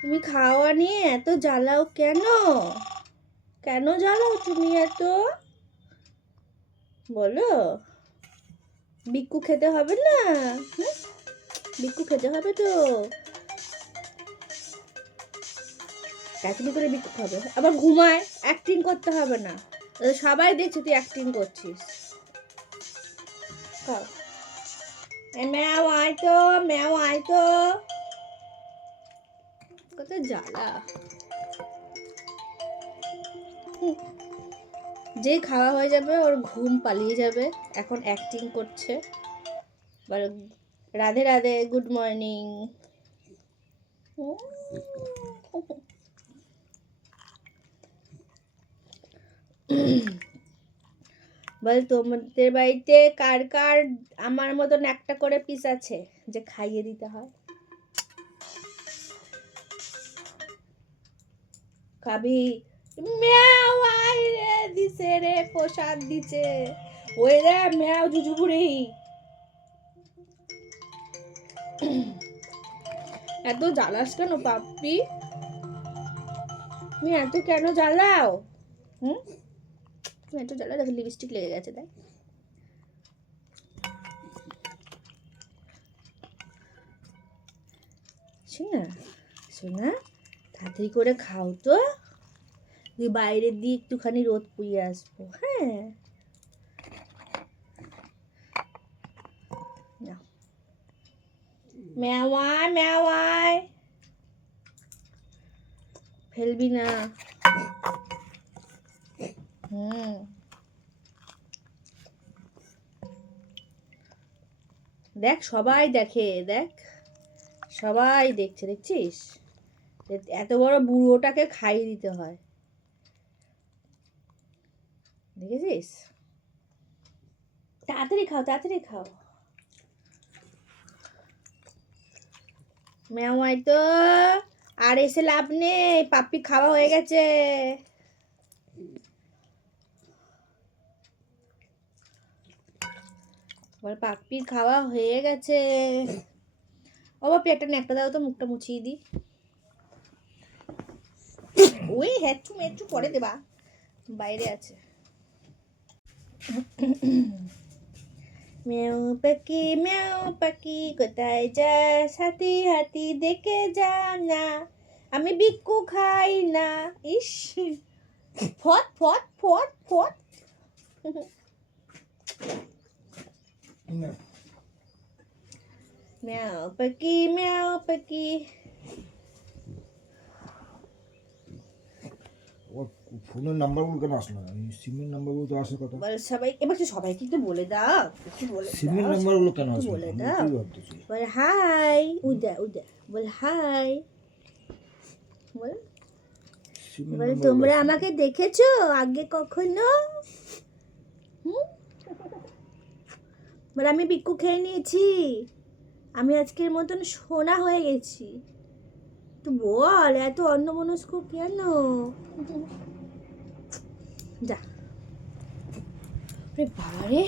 তুমি খাওয়া নিয়ে এত জ্বালাও কেন? কেন জ্বালাও তুমি এত? বলো। বিক্কু খেতে হবে না? বিক্কু খেতে হবে তো। তাড়াতাড়ি করে বিক্কু খাবে, আবার ঘুমায়। অ্যাক্টিং করতে হবে না, সবাই দেখছে তুই অ্যাক্টিং করছিস। খাও। ম্যাও আয় তো, ম্যাও আয় তো। কত জ্বালা। যে খাওয়া হয়ে যাবে ওর ঘুম পালিয়ে যাবে, এখন অ্যাক্টিং করছে। Radhe Radhe, good morning. বল তোমাদের বাড়িতে কার কার আমার মতন একটা করে পিস আছে যে খাইয়ে দিতে হয়? খাবি? ম্যাও আয় রে, দিছে রে, প্রসাদ দিছে। ওই রে ম্যাও জুজুবুড়ি। এত জ্বালাস কেন পাপ্পি? তুমি এত কেন জ্বালাও? তুমি এত জ্বালাও, দেখো লিপস্টিক লেগে গেছে। দেখ শোনা, শোনা, তাড়াতাড়ি করে খাও তো, তুই বাইরে দিয়ে একটুখানি রোদ পুড়িয়ে আসবো। হ্যাঁ, ম্যাওয়াই ম্যাওয়াই, ফেলবি না। দেখ সবাই দেখে, দেখ সবাই দেখছে, দেখছিস? এত বড় বুড়োটাকে খাইয়ে দিতে হয়, দেখেছিস? তাড়াতাড়ি খাও, তাড়াতাড়ি খাও। ম্যাওয়াই তো, আর এসে লাভ নেই, পাপ্পি খাওয়া হয়ে গেছে। বল পাপ্পির খাওয়া হয়ে গেছে। ও বাপি একটা ন্যাকটা দাও তো, মুখটা মুছিয়ে দিই। ওই হেঁচু মেচু পরে দেবা, বাইরে আছে। ম্যাও পাখি কোথায় যাস, হাতি হাতি দেখে যা না, আমি বিক্কু খাই না। ইস, ফট ফট ফট ফট। ম্যাও পাখি, ম্যাও পাখি। ফোনের নাম্বারগুলো কেন আসলো না? সিমের নাম্বারগুলো তো আসার কথা। বল সবাই, এবার কি সবাইকে একটু বলে দাও, একটু বলে সিমের নাম্বারগুলো কেন আসলো? বলে দাও। কি ভাবতেছি? বল হাই, উদা উদা, বল হাই। বল, বল তোমরা আমাকে দেখেছো আগে কখনো? বল আমি বিক্কু খেয়ে নিয়েছি, আমি আজকের মতন সোনা হয়ে গেছি। তো বল এত অন্যমনস্ক কেন? যা, বাবা রে।